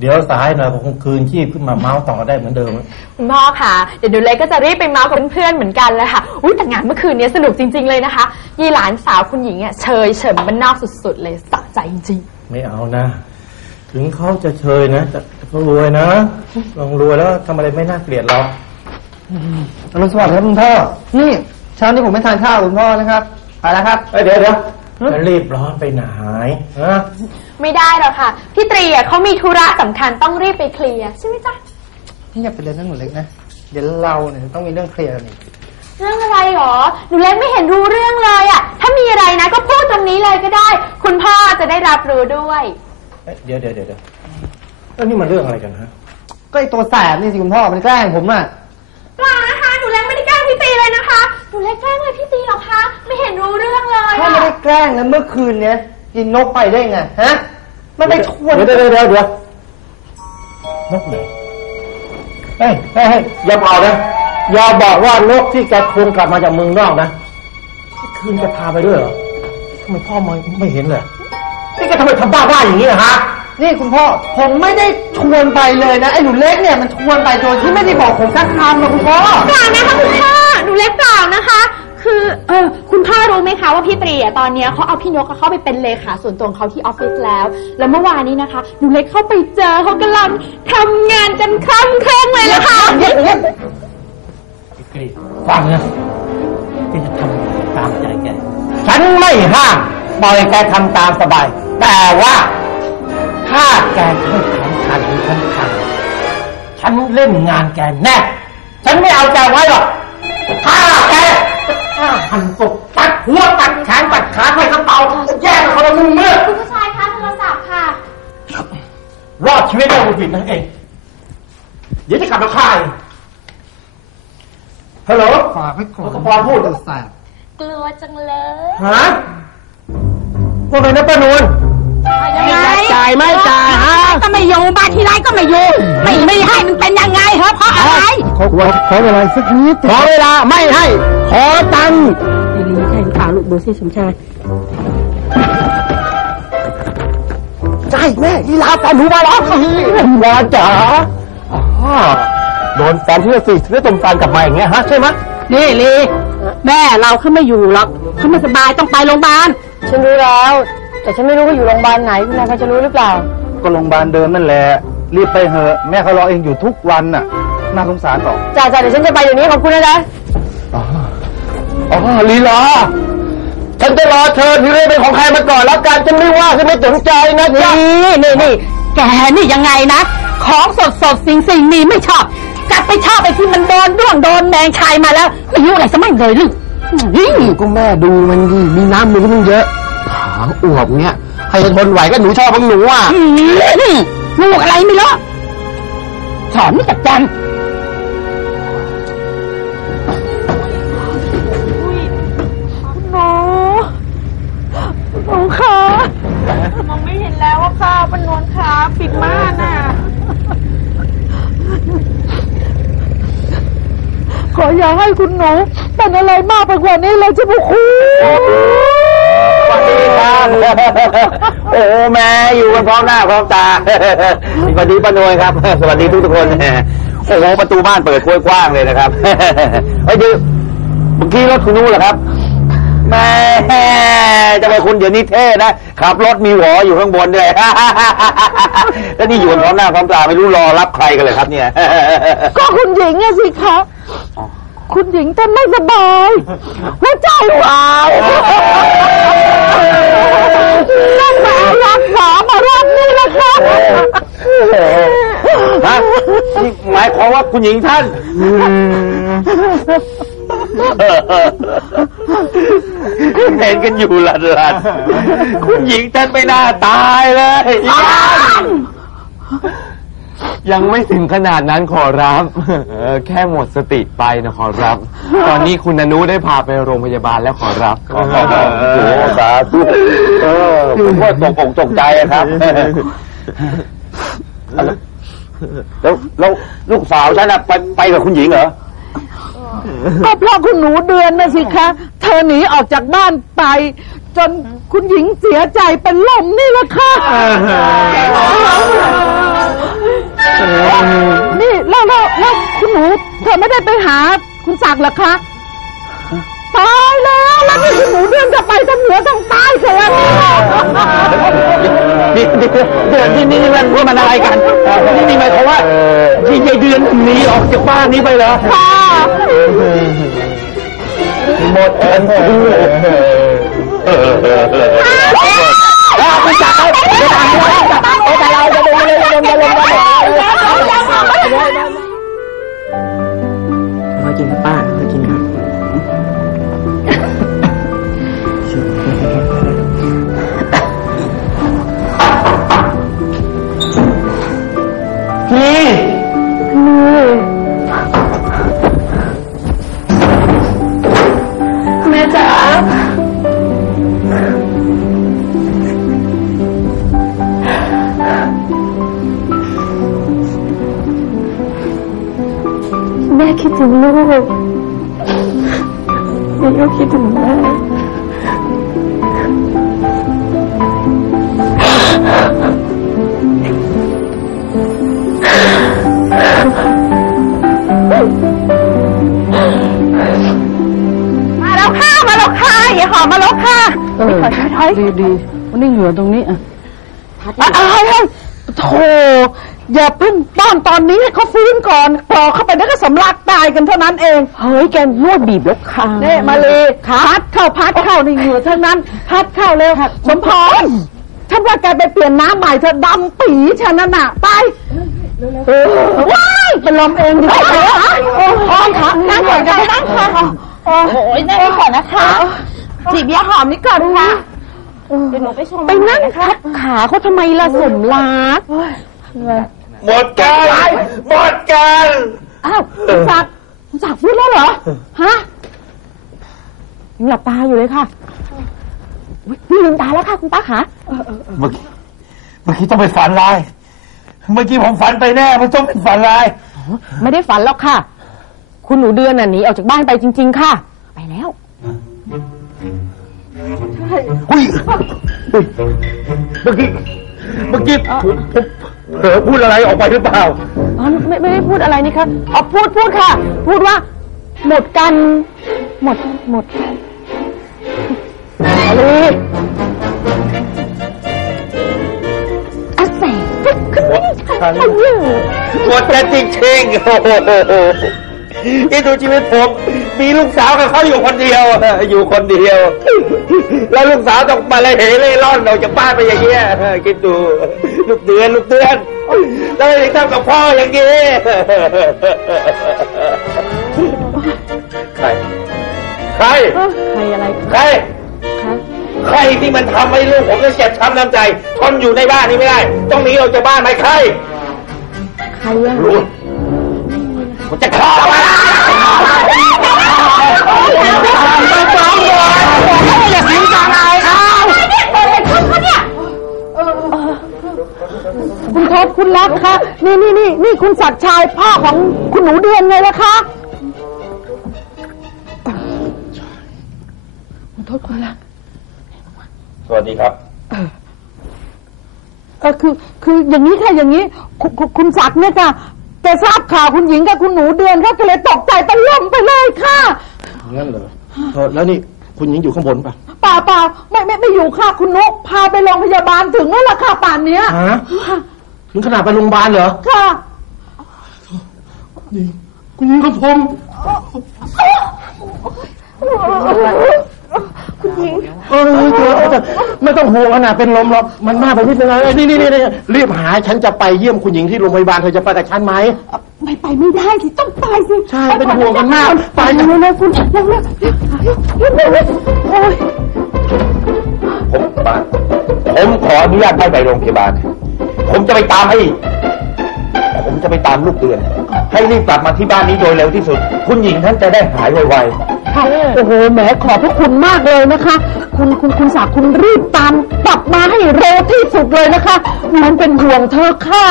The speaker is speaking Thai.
เดี๋ยวสายหน่อยผมคงคืนชีพขึ้นมาเมาส์ต่อได้เหมือนเดิม คุณพ่อค่ะ เดี๋ยวหนูเล็กก็จะรีบไปเมาส์กับเพื่อนๆเหมือนกันเลยค่ะ อุ้ยแต่งานเมื่อคืนนี้สนุกจริง ๆ เลยนะคะ ยี่หลานสาวคุณหญิงอะเชยเฉิมมันนอกสุดๆเลยสะใจจริงไม่เอานะ ถึงเขาจะเชยนะแต่เขารวยนะลองรวยแล้วทำอะไรไม่น่าเกลียดหรอกอรุณสวัสดิ์ครับคุณพ่อ นี่เช้านี้ผมไม่ทานข้าวกับคุณพ่อนะครับ ไปแล้วครับ เอ้ยเดี๋ยวเดี๋ยว จะรีบร้อนไปไหนฮะๆไม่ได้หรอกค่ะ พี่ตรีอะเขามีธุระสำคัญต้องรีบไปเคลียร์ใช่ไหมจ๊ะนี่อย่าไปเรียนเรื่องหนูเล็กนะ เดี๋ยวเราเนี่ยต้องมีเรื่องเคลียร์กันอีกเรื่องอะไรหรอ หนูเล็กไม่เห็นรู้เรื่องเลยอะ ถ้ามีอะไรนะก็พูดตรงนี้เลยก็ได้ คุณพ่อจะได้รับรู้ด้วย เอ้ยเดี๋ยวเดี๋ยวเดี๋ยวเดี๋ยวแล้วนี่มันเรื่องอะไรกันฮะ ก็ไอตัวแสบนี่สิคุณพ่อมันแกล้งผมอะ หนูเล็กแกล้งอะไรพี่ตีหรอคะ ไม่เห็นรู้เรื่องเลยถ้าอะไม่ได้แกล้งนะเมื่อคืนเนี้ยกินนกไปได้ไงฮะไม่ไปชวนเดี๋ยวเดี๋ยวเดี๋ยวเดี๋ยวนกไหนเฮ้ยเฮ้ยเฮ้ยอย่าบอกนะอย่าบอกว่านกที่แกคงกลับมาจากเมืองนอกนะคืนแกพาไปด้วยเหรอทำไมพ่อไม่ไม่เห็นเลยนี่แกทำไมทำบ้าบ้าอย่างนี้อะฮะ นี่คุณพ่อผมไม่ได้ชวนไปเลยนะไอ้หนูเล็กเนี่ยมันชวนไปโดยที่ไม่ได้บอกผมสักคำนะคุณพ่อเปล่านะคะคุณพ่อ หนูเล็กเปล่านะคะ คือเออคุณพ่อรู้ไหมคะว่าพี่ตรีอะตอนเนี้ยเขาเอาพี่นกเข้าไปเป็นเลขาส่วนตัวของเขาที่ออฟฟิศแล้ว แล้วเมื่อวานนี้นะคะหนูเล็กเข้าไปเจอเขากำลังทำงานกันคล่ำเคร่งเลยละค่ะกรีฟังนะแกจะทำตามใจแก ฉันไม่ห้ามปล่อยแกทำตามสบาย แต่ว่า ถ้าแกไม่ทำทันหรือฉันทันฉันเล่นงานแกแน่ ฉันไม่เอาแกไว้หรอก หันศพตัดหัวตัดแขนตัดขาใส่กระเป๋าแยกกับคนละมือมือคุณผู้ชายคะโทรศัพท์ค่ะ รอดชีวิตได้บุผิดนั่นเอง เดี๋ยวจะกลับมาฆ่าอีกฮัลโหลฝากไว้ก่อนกระปอพูดตัวแสบกลัวจังเลยฮะพวกไหนนะป้านวลยังไงจ่ายไม่จ่ายฮะก็ไม่ อยู่บ้านที่ไรก็ไม่อยู่ไม่ไม่ให้มันเป็นยังไงเหรอเพราะอะไรขอขอเวลาสักนิดขอเวลาไม่ให้ ขอตังค์ดีดีใช่หรือเปล่าลูกดูสิสมชายใช่แม่ลีลาแฟนหนูมาแล้วลีลาจ๋าอ๋อโดนแฟนที่สิที่ตรงแฟนกลับมาอย่างเงี้ยฮะใช่ไหมนี่ลีแม่เราเขาไม่อยู่หรอกเขาไม่สบายต้องไปโรงพยาบาลฉันรู้แล้ว แต่ฉันไม่รู้ว่าอยู่โรงพยาบาลไหนคุณนายพอจะรู้หรือเปล่า ก็โรงพยาบาลเดิมนั่นแหละ รีบไปเหอะ แม่เขารอเองอยู่ทุกวันน่ะ น่าสงสารต่อจ่าจ่าเดี๋ยวฉันจะไปเดี๋ยวนี้ขอบคุณนะจ๊ะอ๋อลีลาฉันจะรอเธอที่เรื่องเป็นของใครมาก่อนแล้วกันฉันไม่ว่าฉันไม่สนใจนะจ๊ะนี่นี่นี่แกนี่ยังไงนะ ของสดสดสิ่งสิ่งมีไม่ชอบกลับไปชอบไอ้ที่มันโดนด้วงโดนแมงชายมาแล้วไม่รู้อะไรสมัยเลยลูกนี่ก็แม่ดูมันดิมีน้ำมือมันเยอะขาอวบเนี้ย ใครจะทนไหวก็หนูชอบของหนูอะอืมลูกอะไรไม่รู้สอนไม่จัดจันหนูหนูค่ะมองไม่เห็นแล้วว่าค่ะปนวนขาปิดม่านน่ะ ขออย่าให้คุณหนูเป็นอะไรมากไปกว่านี้เลยเจ้าบุคุณสวัสดีครับ โอ้แม่อยู่กันพร้อมหน้าพร้อมตาสวัสดีป้านวยครับ สวัสดีทุกทุกคนโอ้โหประตูบ้านเปิดกว้างเลยนะครับเฮ้ยเดี๋ยวเมื่อกี้รถคุณนู้นเหรอครับแม่จะไปคุณเดี๋ยวนี้เท่นะขับรถมีหวออยู่ข้างบนด้วยแล้วนี่อยู่กันพร้อมหน้าพร้อมตาไม่รู้รอรับใครกันเลยครับเนี่ย ก็คุณหญิงอะสิคะ คุณหญิงท่านไม่สบายหัวใจวายนั่นมารักษามารอบนี้แหละค่ะฮะนี่หมายความว่าคุณหญิงท่าน เห็นกันอยู่หลัดหลัดๆคุณหญิงท่านไม่น่าตายเลยยัง ยังไม่ถึงขนาดนั้นขอรับเออแค่หมดสติไปนะขอรับ ตอนนี้คุณอนุได้พาไปโรงพยาบาลแล้วขอรับโอ้โหสาธุเออผมก็ตกอกตกใจอะครับ แล้วแล้วลูกสาวฉันอะไปไปกับคุณหญิงเหรอ ก็เพราะคุณหนูเดือนนะสิคะ เธอหนีออกจากบ้านไป จนคุณหญิงเสียใจเป็นลมนี่แหละค่ะ นูเธอไม่ได้ไปหา คุณศักดิ์เหรอคะตายแล้วแล้วนี่คุณหนูเดือนจะไปทั้งเหนือทั้งใต้เสียเนี่ยนี่นี่เดือนนี่นี่มันว่ามันอะไรกันนี่นี่หมายความว่าที่ยายเดือนหนีออกจากบ้านนี้ไปเหรอค่ะหมดกันคู่คุณจักรเอาจะตามด้วยจับเอาแต่เราจะลงเลยจะลงจะลงจะลง ค่อยกินครับป้าค่อยกินครับพี่แม่จ๋า คิดถึงลูกแม่ก็คิดถึงแม่มาแล้วค่ะ มาแล้วค่ะอย่าหอมมาแล้วค่ะเออดีดีวันนี้เหงื่อตรงนี้อะอะไรโธ่ อย่าเพิ่งป้อนตอนนี้ให้เขาฟื้นก่อนปอกเข้าไปแล้วก็สำลักตายกันเท่านั้นเอง เฮ้ยแกนวดบีบแล้วคางเนี่ยมาเลยพัดเข้าพัดเข้าในเหงื่อเท่านั้น พัดเข้าเร็วสมพรฉันว่าแกไปเปลี่ยนน้ำใหม่เธอดำปีฉันนั่นน่ะไปเออว้ายเป็นลมเองดิโอ้ยค่ะนั่งก่อนกันนั่งค่ะโอ้ยนั่งก่อนนะคะจีบยาหอมนี่ก่อนค่ะเดี๋ยวหนูไปชมไปนั่งทับขาเขาทำไมล่ะสมรัก หมดกันหมดกันอ้าวคุณศักดิ์คุณศักดิ์พูดแล้วเหรอ ฮะยังหลับตาอยู่เลยค่ะอุ๊ยนี่ลืมตาแล้วค่ะ คุณป้าขาเมื่อกี้เมื่อกี้ต้องเป็นฝันลาย เมื่อกี้ผมฝันไปแน่มันต้องเป็นฝันลาย ไม่ได้ฝันหรอกค่ะ คุณหนูเดือนน่ะหนีออกจากบ้านไปจริง ๆ ค่ะ ไปแล้ว อุ้ยเมื่อกี้ เมื่อกี้ผมผม เผลอพูดอะไรออกไปหรือเปล่า อ๋อไม่ไม่ได้พูดอะไรนี่คะอ๋อพูดพูดค่ะ พูดว่า หมดกัน หมดหมดอะไรอาแสงขึ้นมาทำอยู่ หมดกันจริงๆโอ้โหนี่ดูชีวิตผม มีลูกสาวกับเขาอยู่คนเดียว อยู่คนเดียว แล้วลูกสาวต้องมาเลยเหเล่ร่อนออกจากบ้านไปอย่างเงี้ยคิดดูลูกเดือนลูกเดือนแล้วยังทำกับพ่ออย่างงี้ใครใครใครอะไรใครคะใครที่มันทำให้ลูกผมต้องเจ็บช้ำน้ำใจทนอยู่ในบ้านนี้ไม่ได้ต้องหนีออกจากบ้านไหมใครใครอะรู้ผมจะฆ่ามัน ทศคุณรักคะนี่นี่นี่นี่คุณศักดิ์ชายพ่อของคุณหนูเดือนไงล่ะคะคุณทศคุณรักสวัสดีครับเออคือ คืออย่างนี้ค่ะอย่างนี้ คุณคุณคุณศักดิ์เนี่ยค่ะแกทราบข่าวคุณหญิงกับคุณหนูเดือนเขาก็เลยตกใจตะล่มไปเลยค่ะงั้นเหรอเออแล้วนี่คุณหญิงอยู่ข้างบนป่ะป่าเปล่าไม่ไม่ไม่อยู่ค่ะคุณนุกพาไปโรงพยาบาลถึงแล้วล่ะค่ะป่านเนี้ย ฮะ ถึงขนาดไปโรงพยาบาลเหรอค่ะหญิงคุณหญิงของผมคุณหญิงเออเดี๋ยวเอาเถอะไม่ต้องห่วงขนาดเป็นลมหรอกมันมากไปนิดนึงนะเอ้ยนี่นี่นี่นี่รีบหาฉันจะไปเยี่ยมคุณหญิงที่โรงพยาบาลเธอจะไปกับฉันไหมไม่ไปไม่ได้สิต้องไปสิใช่เป็นห่วงกันมาก ไปเร็วเร็วคุณเร็วเร็วเร็วเร็วเร็วโอ้ยผมมาผมขออนุญาตไม่ไปโรงพยาบาล ผมจะไปตามให้ ผมจะไปตามลูกเดือน ให้รีบกลับมาที่บ้านนี้โดยเร็วที่สุด คุณหญิงท่านจะได้หายไวค่ะโอ้โหแหมขอบพระคุณมากเลยนะคะ คุณคุณคุณศักดิ์คุณรีบตามกลับมาให้เร็วที่สุดเลยนะคะมันเป็นห่วงเธอค่ะ